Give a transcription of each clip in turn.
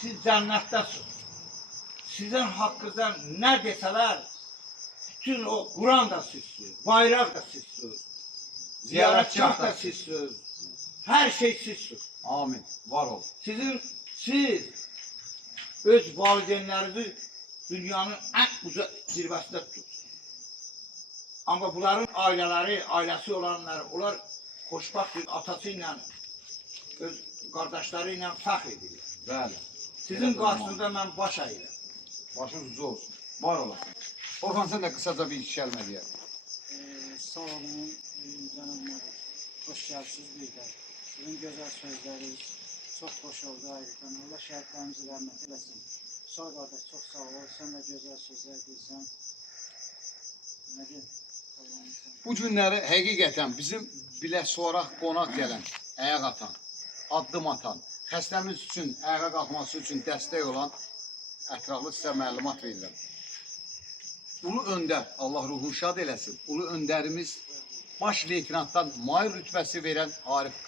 siz cənnətdəsiniz. Sizin haqqınızdan nə desələr, bütün o Quran da sizsiniz, bayraq da sizsiniz, ziyarətgah da sizsiniz, hər şey sizsiniz. Amin. Var ol. Siz öz valideynlərinizi dünyanın ən uca zirvəsində tutursunuz. Amma bunların ailələri, ailəsi olanlar, onlar xoşbaxt atası ilə, öz qardaşları ilə fəxr edirlər. Bəli. Sizin qarşınızda mən baş əyirəm. Başınız ucu olsun. Var olasın. Orhan sen de kısaca bir iki kəlmə deyər. Sağ olun, canım. Hoş geldiniz bir de. Sizin güzel sözleriniz çok hoş oldu ayrıca. Allah şəhidlərimizi rəhmət eləsin. Sağ qardaş, çok sağ ol. Sen de güzel sözler deyirsən. Nə deyim? Bu günləri həqiqətən bizim bilə sonra qonaq gələn, ayaq atan, addım atan, xəstəmiz üçün, ayağa qalxması üçün dəstək olan ətraflı sizə məlumat verirəm. Ulu öndər, Allah ruhunu şad eləsin, ulu öndərimiz baş leytinatdan may rütbəsi verən Arif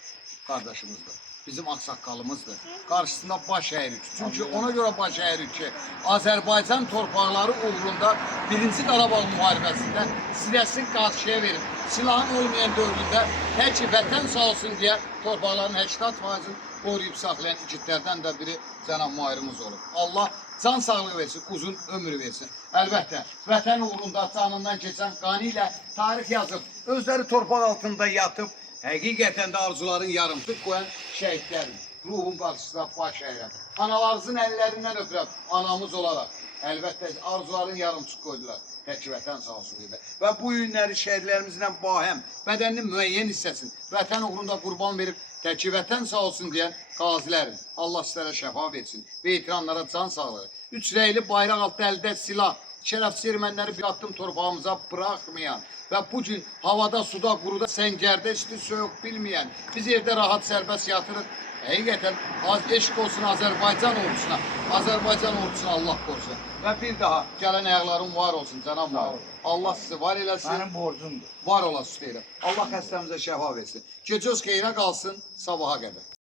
qardaşımızdır. Bizim aksaqqalımızdır. Qarşısında baş əyirik. Çünki ona görə baş əyirik ki, Azərbaycan torpaqları uğrunda 1-ci Qarabağ müharibəsində siləsini qarşıya verib, silahın olmayan dövründə tək vətən sağ olsun deyə torpaqların 80%-ni qoruyub saxlayan igidlərdən də biri cənab müharibimiz olub. Allah can sağlığı versin, uzun ömür versin. Əlbəttə, vətən uğrunda canından keçən qanı ilə tarix yazıb, özləri torpaq altında yatıb, həqiqətən də arzuların yarımçıq qoyan şəhidlərin ruhun qarşısında baş əyirəm. Analarınızın əllərindən öpürəm, anamız olaraq. Əlbəttə, arzuların yarımçıq qoydular. Tək vətən sağ olsun deyirlər. Və bu günləri şəhidlərimizlə bahəm, bədəninin müəyyən hissəsini vətən uğrunda qurban verib, tək vətən sağ olsun deyən qazilərin Allah sizlərə şəfa versin. Veteranlara can sağlığı. Üç rəyli bayraq altı əldə silah, şərəfsiz ermənləri bir addım torpağımıza bırakmayan və bu gün havada, suda, quruda, səngərdə isti soyuq bilməyən, biz evdə rahat sərbəst yatırıq. Həqiqətən eşq olsun Azərbaycan ordusuna, Azərbaycan ordusuna Allah qorusun. Və bir daha gələn ayaqların var olsun cənab müəllim. Allah sizi var eləsin. Mənim borcumdur. Var olasınız deyirəm. Allah xəstəmizə şəfa versin. Gecəz xeyrə qalsın, sabaha qədər.